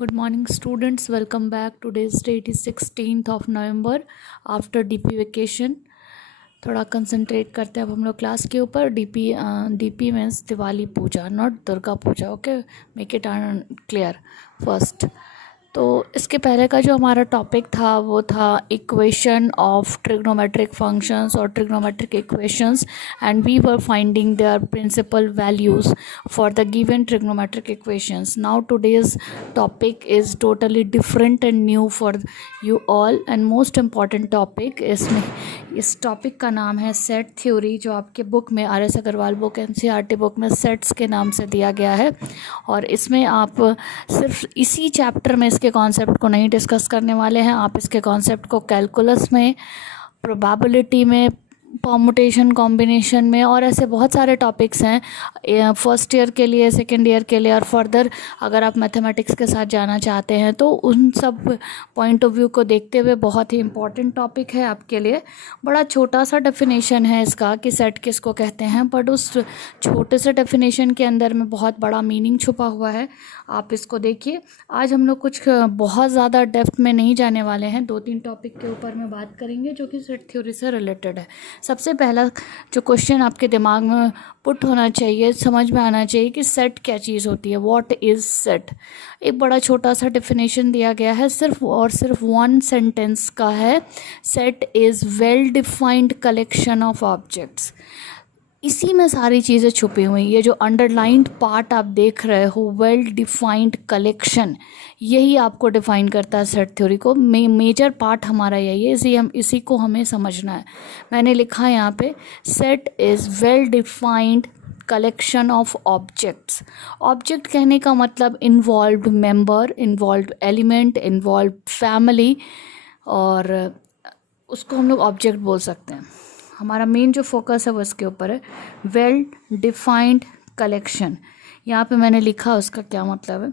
Good morning students, welcome back. Today's date is 16th of November after DP vacation. थोड़ा concentrate करते हैं अब हम लोग क्लास के ऊपर. DP means Diwali puja, not Durga puja. Okay, make it clear first. तो इसके पहले का जो हमारा टॉपिक था वो था इक्वेशन ऑफ ट्रिग्नोमेट्रिक फंक्शंस और trigonometric equations, and we were finding their principal values for the given trigonometric equations. Now today's topic is totally different and new for you all, and most important topic इसमें, इस topic का नाम है set theory, जो आपके book में R S Agarwal book NCERT book में sets के नाम से दिया गया है. और इसमें आप सिर्फ इसी चैप्टर में इसके कॉन्सेप्ट को नहीं डिस्कस करने वाले हैं. आप इसके कॉन्सेप्ट को कैलकुलस में, प्रोबेबिलिटी में, परमुटेशन कॉम्बिनेशन में, और ऐसे बहुत सारे टॉपिक्स हैं फर्स्ट ईयर के लिए, सेकेंड ईयर के लिए, और फर्दर अगर आप मैथमेटिक्स के साथ जाना चाहते हैं तो उन सब पॉइंट ऑफ व्यू को देखते हुए बहुत ही इम्पॉर्टेंट टॉपिक है आपके लिए. बड़ा छोटा सा डेफिनेशन है इसका कि सेट किसको कहते हैं, बट उस छोटे से डेफिनेशन के अंदर में बहुत बड़ा मीनिंग छुपा हुआ है. आप इसको देखिए. आज हम लोग कुछ बहुत ज़्यादा डेप्थ में नहीं जाने वाले हैं, 2-3 टॉपिक के ऊपर में बात करेंगे जो कि सेट थ्योरी से रिलेटेड है. सबसे पहला जो क्वेश्चन आपके दिमाग में पुट होना चाहिए, समझ में आना चाहिए कि सेट क्या चीज़ होती है. What is set? एक बड़ा छोटा सा डेफिनेशन दिया गया है, सिर्फ और सिर्फ 1 सेंटेंस का है. Set is well defined collection of objects. इसी में सारी चीज़ें छुपी हुई. ये जो अंडरलाइंड पार्ट आप देख रहे हो, वेल डिफाइंड कलेक्शन, यही आपको डिफाइन करता है सेट थ्योरी को. मेजर पार्ट हमारा यही है, इसी को हमें समझना है. मैंने लिखा है यहाँ पे, set is well defined collection of objects. Object कहने का मतलब involved member, involved element, involved family, और उसको हम लोग ऑब्जेक्ट बोल सकते हैं. हमारा मेन जो फोकस है वो इसके ऊपर है, वेल डिफाइंड कलेक्शन. यहाँ पे मैंने लिखा उसका क्या मतलब है.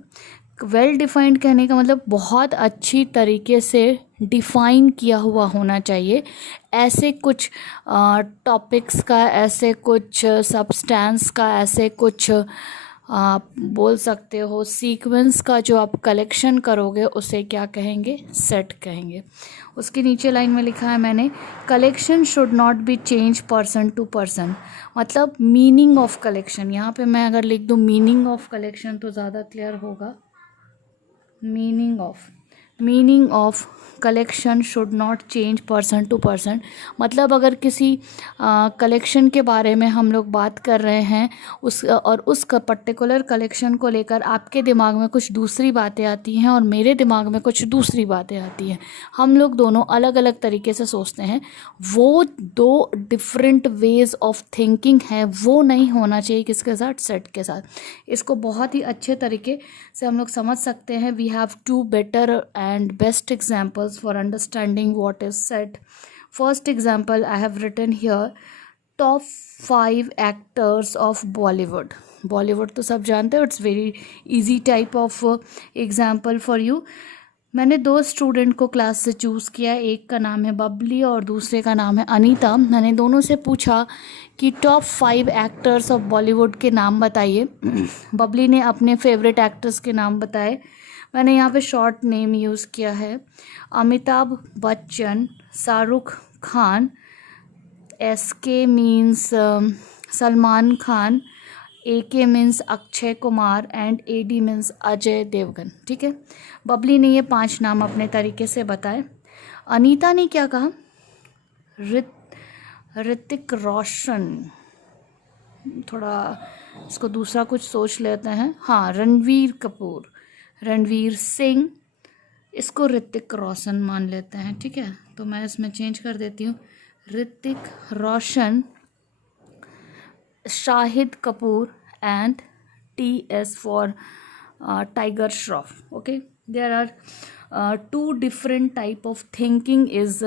वेल डिफाइंड कहने का मतलब बहुत अच्छी तरीके से डिफाइन किया हुआ होना चाहिए. ऐसे कुछ टॉपिक्स का, ऐसे कुछ सब्सटेंस का, ऐसे कुछ आप बोल सकते हो सीक्वेंस का जो आप कलेक्शन करोगे उसे क्या कहेंगे? सेट कहेंगे. उसके नीचे लाइन में लिखा है मैंने, collection should not be change person to person. मतलब मीनिंग ऑफ कलेक्शन, यहाँ पे मैं अगर लिख दूँ मीनिंग ऑफ कलेक्शन तो ज़्यादा क्लियर होगा. Meaning of collection should not change person to person. मतलब अगर किसी कलेक्शन के बारे में हम लोग बात कर रहे हैं, उस पर्टिकुलर कलेक्शन को लेकर आपके दिमाग में कुछ दूसरी बातें आती हैं और मेरे दिमाग में कुछ दूसरी बातें आती हैं. हम लोग दोनों अलग अलग तरीके से सोचते हैं. वो 2 डिफरेंट वेज ऑफ थिंकिंग है, वो नहीं होना चाहिए किसके साथ? सेट के साथ. इसको बहुत ही अच्छे तरीके से हम लोग समझ सकते हैं. We have 2 better and best examples for understanding what is set. First example I have written here, top 5 actors of Bollywood. Bollywood तो सब जानते हो, it's very easy type of example for you. मैंने 2 स्टूडेंट को class से choose किया. एक का नाम है बबली और दूसरे का नाम है अनीता. मैंने दोनों से पूछा कि टॉप 5 एक्टर्स ऑफ बॉलीवुड के नाम बताइए. बबली ने अपने फेवरेट एक्टर्स के नाम बताए. मैंने यहाँ पे शॉर्ट नेम यूज़ किया है, Amitabh Bachchan, Shahrukh Khan, SK means Salman Khan, AK means Akshay Kumar, and AD means Ajay Devgan. ठीक है, बबली ने ये 5 नाम अपने तरीके से बताए. अनीता ने क्या कहा? ऋतिक रोशन. थोड़ा इसको दूसरा कुछ सोच लेते हैं. हाँ, रणवीर कपूर, रणवीर सिंह. इसको ऋतिक रोशन मान लेते हैं. ठीक है, तो मैं इसमें चेंज कर देती हूँ, Hrithik Roshan, Shahid Kapoor, and TS for Tiger Shroff. Okay, there are 2 different type of thinking is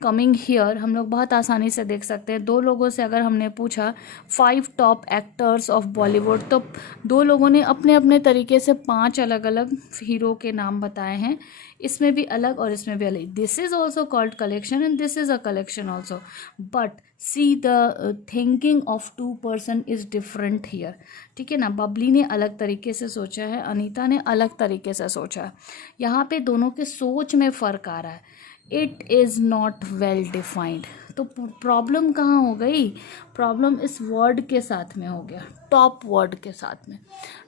coming here हम लोग बहुत आसानी से देख सकते हैं। दो लोगों से अगर हमने पूछा 5 टॉप एक्टर्स ऑफ बॉलीवुड, तो दो लोगों ने अपने अपने तरीके से 5 अलग अलग हीरो के नाम बताए हैं, इसमें भी अलग और इसमें भी अलग। This is also called collection and this is a collection also, but see the thinking of 2 person is different here. ठीक है ना, बबली ने अलग तरीके से सोचा है, अनीता ने अलग तरीके से सोचा है, यहाँ पे दोनों के सोच में फ़र्क आ रहा है। It is not well defined. तो प्रॉब्लम कहाँ हो गई? प्रॉब्लम इस वर्ड के साथ में हो गया, टॉप वर्ड के साथ में।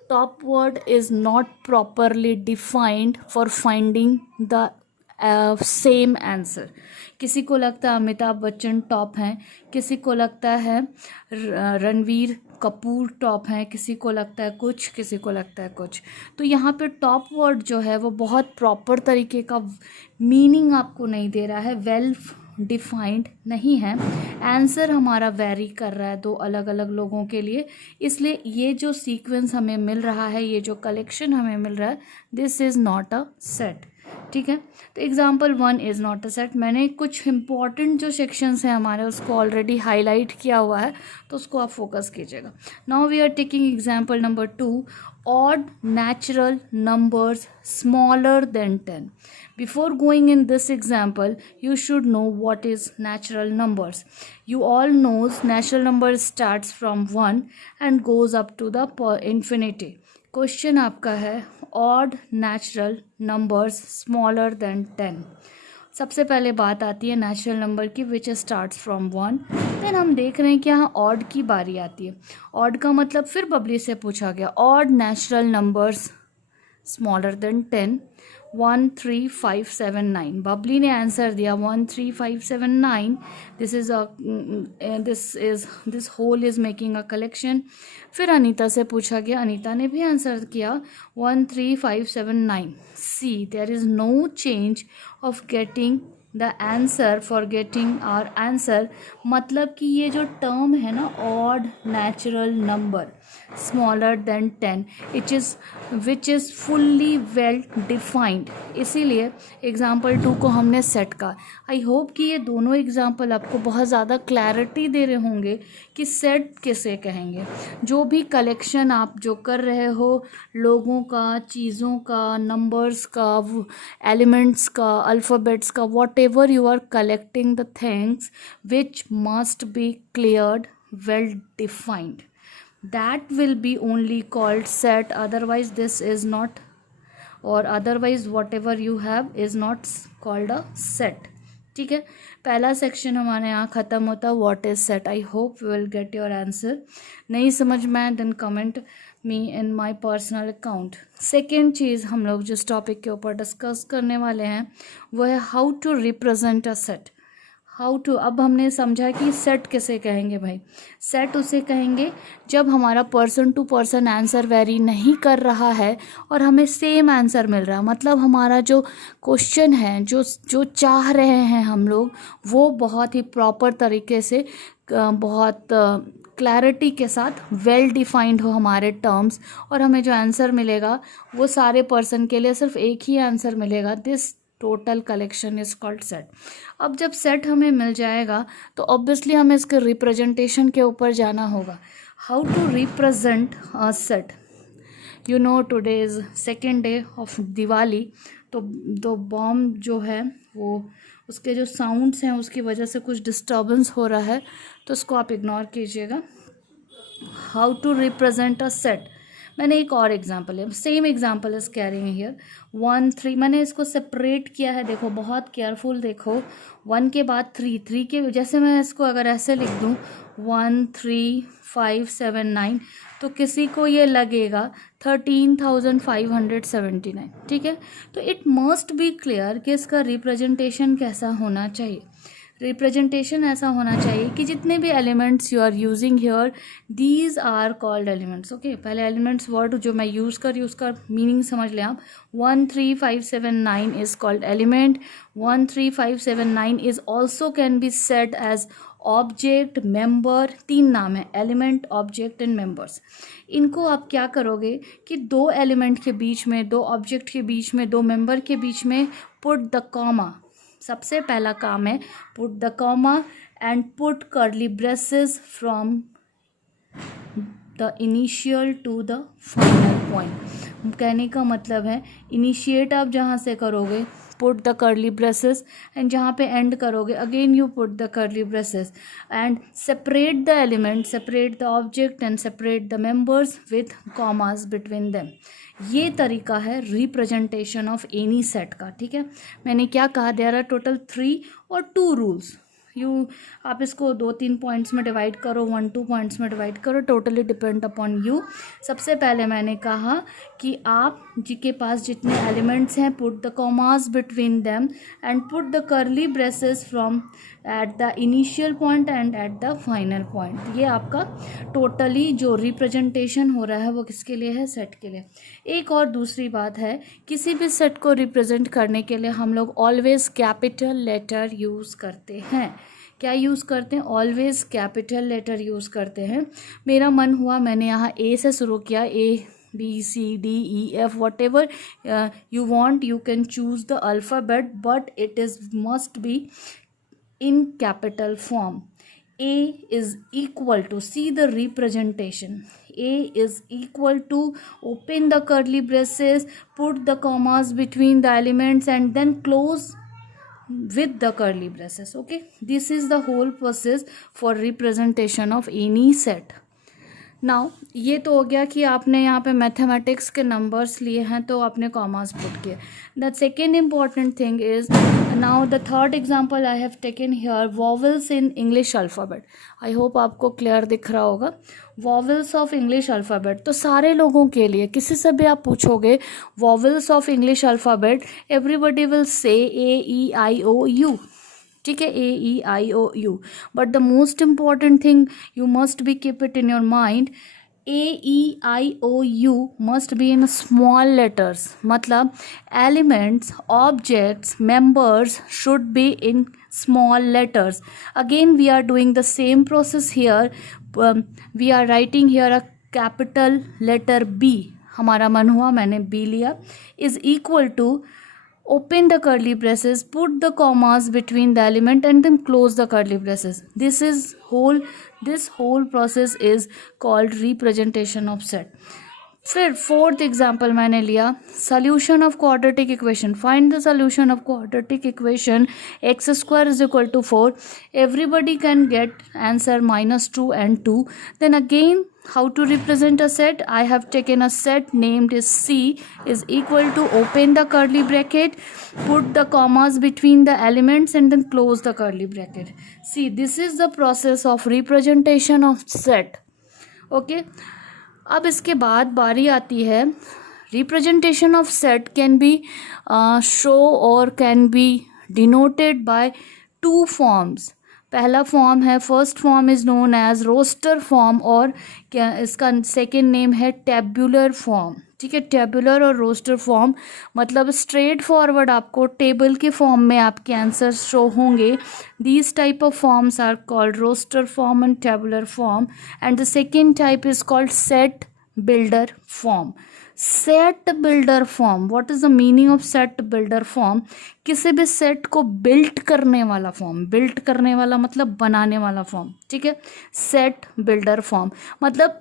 Top word is not properly defined for finding the same answer. किसी को लगता है अमिताभ बच्चन टॉप हैं, किसी को लगता है रणवीर कपूर टॉप हैं, किसी को लगता है कुछ, किसी को लगता है कुछ। तो यहाँ पे टॉप वर्ड जो है वो बहुत प्रॉपर तरीके का मीनिंग आपको नहीं दे रहा है, वेल डिफाइंड नहीं है। आंसर हमारा वेरी कर रहा है दो अलग अलग लोगों के लिए, इसलिए ये जो सीक्वेंस हमें मिल रहा है, ये जो कलेक्शन हमें मिल रहा है, this is not a set. ठीक है, तो example 1 is not a set. मैंने कुछ इंपॉर्टेंट जो सेक्शंस हैं हमारे उसको ऑलरेडी हाईलाइट किया हुआ है, तो उसको आप फोकस कीजिएगा। Now we are taking example number 2, odd natural numbers smaller than 10. Before going in this example, you should know what is natural numbers. You all knows natural number starts from 1 and goes up to the infinity. Question आपका है odd natural numbers smaller than 10. सबसे पहले बात आती है natural number की, विच starts from 1। Then हम देख रहे हैं कि यहाँ ऑड की बारी आती है। ऑड का मतलब फिर बबली से पूछा गया, odd natural numbers smaller than 10, 1 3 5 7 9। Babli ने आंसर दिया 1 3 5 7 9। This whole is making a collection. फिर अनीता से पूछा गया, अनीता ने भी आंसर किया 1 3 5 7 9। See there is no change of getting the answer for getting our answer. मतलब कि ये जो टर्म है ना, odd natural number smaller than 10, which is fully well defined, इसीलिए एग्जाम्पल 2 को हमने सेट का। आई होप कि ये दोनों एग्जाम्पल आपको बहुत ज़्यादा क्लैरिटी दे रहे होंगे कि सेट किसे कहेंगे। जो भी कलेक्शन आप जो कर रहे हो, लोगों का, चीज़ों का, नंबर्स का, एलिमेंट्स का, अल्फ़ाबेट्स का, whatever you are collecting the things which must be cleared, well defined, that will be only called set. Otherwise this is not, or otherwise whatever you have is not called a set. ठीक है, पहला section हमारे यहाँ ख़त्म होता, what is set. I hope we will get your answer. नहीं समझ में आए then comment me in my personal account. Second चीज़ हम लोग जिस टॉपिक के ऊपर डिस्कस करने वाले हैं वो है how to represent a set. How to, अब हमने समझा कि सेट किसे कहेंगे भाई। सेट उसे कहेंगे जब हमारा person to person answer vary नहीं कर रहा है और हमें सेम आंसर मिल रहा है। मतलब हमारा जो क्वेश्चन है, जो चाह रहे हैं हम लोग, वो बहुत ही प्रॉपर तरीके से, बहुत क्लैरिटी के साथ वेल डिफाइंड हो हमारे टर्म्स, और हमें जो आंसर मिलेगा वो सारे पर्सन के लिए सिर्फ एक ही आंसर मिलेगा। This total collection is called set. अब जब सेट हमें मिल जाएगा तो ऑब्वियसली हमें इसके रिप्रेजेंटेशन के ऊपर जाना होगा। How to represent a set. You know today is second day of Diwali, तो बॉम्ब जो है वो, उसके जो साउंड्स हैं उसकी वजह से कुछ डिस्टर्बेंस हो रहा है, तो उसको आप इग्नोर कीजिएगा। How to represent a set. मैंने एक और एग्जाम्पल है, same example is carrying here 1 3। मैंने इसको सेपरेट किया है, देखो बहुत केयरफुल देखो। 1 के बाद 3 के, जैसे मैं इसको अगर ऐसे लिख दूँ 1 3 5 7 9, तो किसी को ये लगेगा 13,579। ठीक है, तो इट मस्ट बी क्लियर कि इसका रिप्रेजेंटेशन कैसा होना चाहिए। रिप्रेजेंटेशन ऐसा होना चाहिए कि जितने भी elements you are using here, these are called elements. Okay, पहले एलिमेंट्स वर्ड जो मैं यूज़ कर रही हूँ उसका मीनिंग समझ लें आप। 1 3 5 7 9 is called element. 1 3 5 7 9 is also can be said as object, member. 3 नाम है, एलिमेंट, ऑब्जेक्ट एंड मेंबर्स। इनको आप क्या करोगे कि 2 एलिमेंट के बीच में, 2 ऑब्जेक्ट के बीच में, 2 मेंबर के बीच में पुट द कॉमा। सबसे पहला काम है put the comma and put curly braces from the initial to the final point. कहने का मतलब है इनिशिएट आप जहाँ से करोगे put the curly braces and जहाँ पे एंड करोगे again you put the curly braces and separate the element, separate the object and separate the members with commas between them. ये तरीका है रिप्रेजेंटेशन ऑफ एनी सेट का। ठीक है, मैंने क्या कहा, देयर आर टोटल 3 और 2 रूल्स। आप इसको 2-3 पॉइंट्स में डिवाइड करो, 1-2 पॉइंट्स में डिवाइड करो, टोटली डिपेंड अपॉन यू। सबसे पहले मैंने कहा कि आप जिनके पास जितने एलिमेंट्स हैं put the commas between them and put the curly braces from at the initial point and at the final point. ये आपका टोटली जो रिप्रेजेंटेशन हो रहा है वो किसके लिए है, सेट के लिए। एक और दूसरी बात है, किसी भी सेट को रिप्रेजेंट करने के लिए हम लोग ऑलवेज कैपिटल लेटर यूज़ करते हैं। क्या यूज़ करते हैं, ऑलवेज कैपिटल लेटर यूज़ करते हैं। मेरा मन हुआ मैंने यहाँ ए से शुरू किया, ABCDEF whatever you want you can choose the alphabet but it is must be in capital form. A is equal to, see the representation, A is equal to, open the curly braces, put the commas between the elements and then close with the curly braces. Okay, this is the whole process for representation of any set. Now ये तो हो गया कि आपने यहाँ पे mathematics के numbers लिए हैं तो आपने कॉमास पुट किए। The second important thing is now the third example I have taken here vowels in English alphabet. I hope आपको क्लियर दिख रहा होगा, वॉवल्स ऑफ इंग्लिश अल्फ़ाबेट। तो सारे लोगों के लिए किसी से भी आप पूछोगे vowels of English alphabet, everybody will say AEIOU। ठीक है, AEIOU, but the most important thing you must be keep it in your mind, AEIOU must be in small letters. मतलब elements, objects, members should be in small letters. Again we are doing the same process here, we are writing here a capital letter B। हमारा मन हुआ मैंने B लिया, is equal to, open the curly braces, put the commas between the element and then close the curly braces. This whole process is called representation of set. फिर fourth example मैंने लिया, solution of quadratic equation. Find the solution of quadratic equation x² is equal to 4. Everybody can get answer -2 and 2. Then again, how to represent a set? I have taken a set named is C is equal to, open the curly bracket, put the commas between the elements and then close the curly bracket. See, this is the process of representation of set. Okay. अब इसके बाद बारी आती है representation of set can be show और can be denoted by 2 forms. पहला form है, first form is known as roster form और क्या इसका सेकेंड नेम है टेबुलर फॉर्म। ठीक है, टेबुलर और रोस्टर फॉर्म मतलब स्ट्रेट फॉरवर्ड आपको टेबल के फॉर्म में आपके आंसर्स शो होंगे। These type of forms are called roster form and tabular form and the second type is called set builder form. Set builder form, what is the meaning of set builder form? किसी भी set को built करने वाला form, built करने वाला मतलब बनाने वाला फॉर्म। ठीक है, सेट बिल्डर फॉर्म मतलब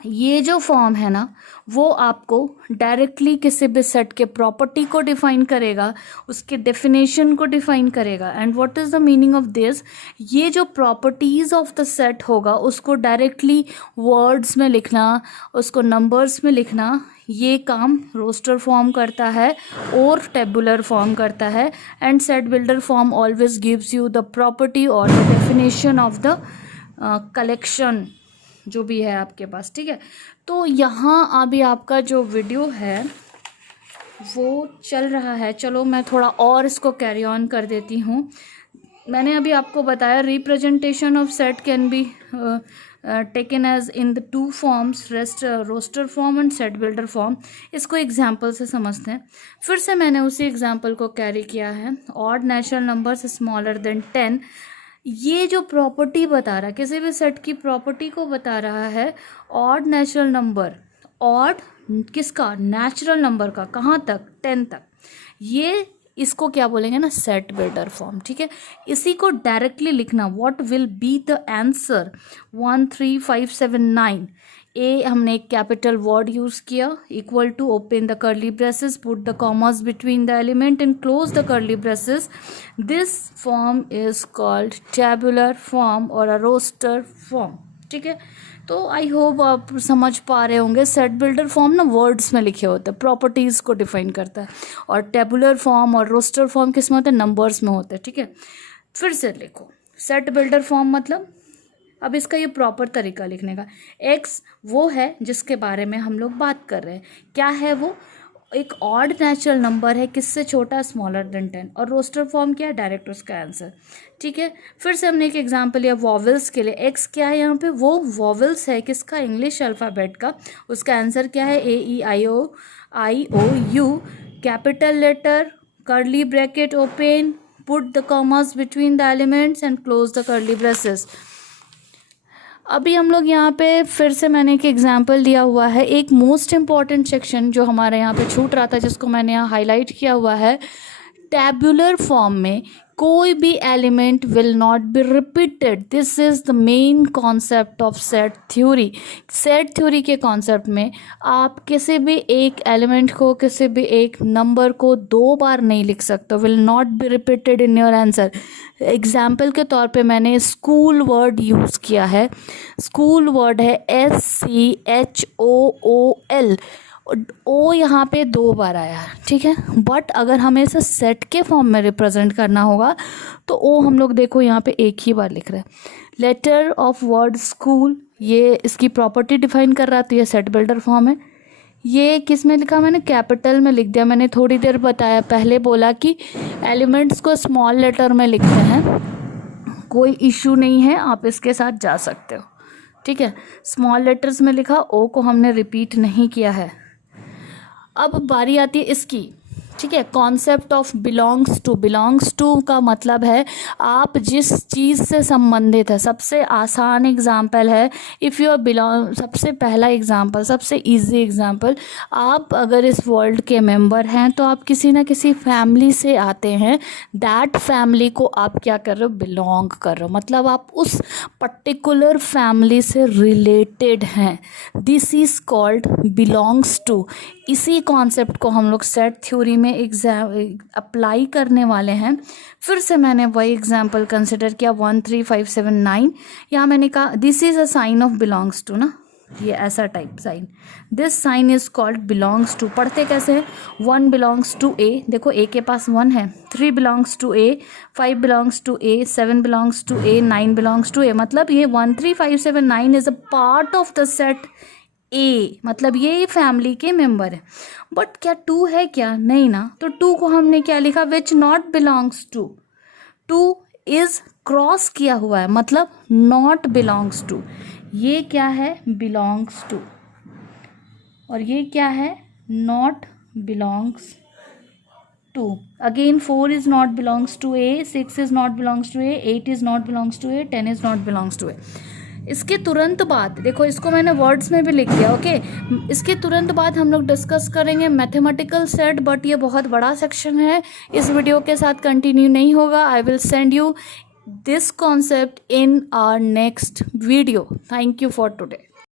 ये जो फॉर्म है ना वो आपको डायरेक्टली किसी भी सेट के प्रॉपर्टी को डिफाइन करेगा, उसके डेफिनेशन को डिफाइन करेगा। And what is the meaning of this? ये जो प्रॉपर्टीज़ ऑफ द सेट होगा उसको डायरेक्टली वर्ड्स में लिखना, उसको नंबर्स में लिखना, ये काम रोस्टर फॉर्म करता है और टेबुलर फॉर्म करता है। And set builder form always gives you the property और the definition of the collection जो भी है आपके पास। ठीक है, तो यहाँ अभी आपका जो वीडियो है वो चल रहा है, चलो मैं थोड़ा और इसको कैरी ऑन कर देती हूँ। मैंने अभी आपको बताया representation of set can be taken as in the 2 forms, roster form and set builder form. इसको एग्जाम्पल से समझते हैं। फिर से मैंने उसी एग्जाम्पल को कैरी किया है, odd natural numbers smaller than 10। ये जो प्रॉपर्टी बता रहा है, किसी भी सेट की प्रॉपर्टी को बता रहा है, ऑड नेचुरल नंबर, ऑड किसका? नेचुरल नंबर का। कहाँ तक? 10 तक। ये इसको क्या बोलेंगे ना, सेट बिल्डर फॉर्म। ठीक है, इसी को डायरेक्टली लिखना, what will be the answer 1 3 5 7 9। A हमने एक कैपिटल वर्ड यूज किया, equal to, open the curly braces, put the commas between the element and close the curly braces. This form is called tabular form और a roster form. ठीक है, तो I hope आप समझ पा रहे होंगे। सेट बिल्डर फॉर्म ना वर्ड्स में लिखे होते हैं, प्रॉपर्टीज़ को डिफाइन करता है, और टेबुलर फॉर्म और रोस्टर फॉर्म किस में होते हैं, नंबर्स में होते हैं। ठीक है, फिर से लिखो, सेट बिल्डर फॉर्म मतलब, अब इसका ये प्रॉपर तरीका लिखने का, एक्स वो है जिसके बारे में हम लोग बात कर रहे हैं, क्या है वो, एक ऑड नेचुरल नंबर है, किससे छोटा, स्मॉलर देन 10, और रोस्टर फॉर्म क्या है, डायरेक्ट उसका आंसर। ठीक है, फिर से हमने एक एग्जांपल लिया वॉवेल्स के लिए, एक्स क्या है यहाँ पे, वो वॉवेल्स है किसका, इंग्लिश अल्फ़ाबेट का, उसका आंसर क्या है, A E I O U, capital letter, curly bracket open, put the commas between the elements and close the curly braces. अभी हम लोग यहाँ पे फिर से मैंने एक एग्जांपल दिया हुआ है, एक मोस्ट इम्पॉर्टेंट सेक्शन जो हमारे यहाँ पे छूट रहा था, जिसको मैंने यहाँ हाईलाइट किया हुआ है। टैबुलर फॉर्म में कोई भी element will not be repeated, this is the main concept of set theory. Set theory के कॉन्सेप्ट में आप किसी भी एक एलिमेंट को, किसी भी एक नंबर को 2 बार नहीं लिख सकते, will not be repeated in your answer. Example के तौर पे मैंने स्कूल वर्ड यूज़ किया है, स्कूल वर्ड है SCHOOL, ओ यहाँ पे 2 बार आया है। ठीक है, बट अगर हमें इसे सेट के फॉर्म में रिप्रेजेंट करना होगा तो ओ हम लोग देखो यहाँ पे एक ही बार लिख रहे हैं। लेटर ऑफ वर्ड स्कूल, ये इसकी प्रॉपर्टी डिफाइन कर रहा है, तो ये सेट बिल्डर फॉर्म है। ये किस में लिखा, मैंने कैपिटल में लिख दिया। मैंने थोड़ी देर बताया, पहले बोला कि एलिमेंट्स को स्मॉल लेटर में लिखते हैं, कोई इशू नहीं है, आप इसके साथ जा सकते हो। ठीक है, स्मॉल लेटर्स में लिखा, ओ को हमने रिपीट नहीं किया है। अब बारी आती है इसकी। ठीक है, concept of belongs to, belongs to का मतलब है आप जिस चीज़ से संबंधित है। सबसे आसान एग्जाम्पल है, इफ़ यू आर बिलोंग, सबसे पहला एग्जाम्पल, सबसे इजी एग्जाम्पल, आप अगर इस वर्ल्ड के मेंबर हैं तो आप किसी ना किसी फैमिली से आते हैं, दैट फैमिली को आप क्या कर रहे हो, बिलोंग कर रहे हो, मतलब आप उस पर्टिकुलर फैमिली से रिलेटेड हैं। This is called belongs to. इसी कॉन्सेप्ट को हम लोग सेट थ्योरी में अप्लाई करने वाले हैं। फिर से मैंने वही एग्जांपल कंसिडर किया 1 3 5 7 9। यहाँ मैंने कहा this is a sign of belongs to ना, ये ऐसा type sign, this sign is called belongs to. पढ़ते कैसे हैं, 1 बिलोंग्स टू ए, देखो ए के पास 1 है, 3 belongs to A, 5 belongs to A, 7 belongs to A, 9 belongs to A. मतलब ये 1 3 5 7 9 is a part of the set A, मतलब ये फैमिली के मेंबर है। बट क्या 2 है क्या, नहीं ना, तो 2 को हमने क्या लिखा, which not belongs to. 2 is cross किया हुआ है, मतलब नॉट बिलोंग्स टू। ये क्या है, बिलोंग्स टू, और ये क्या है, not belongs to. Again 4 is not belongs to A, 6 is not belongs to A, 8 is not belongs to A, 10 is not belongs to A. इसके तुरंत बाद देखो, इसको मैंने वर्ड्स में भी लिख दिया, ओके। इसके तुरंत बाद हम लोग डिस्कस करेंगे मैथमेटिकल सेट, बट ये बहुत बड़ा सेक्शन है, इस वीडियो के साथ कंटिन्यू नहीं होगा। I will send you this concept in our next video. Thank you for today.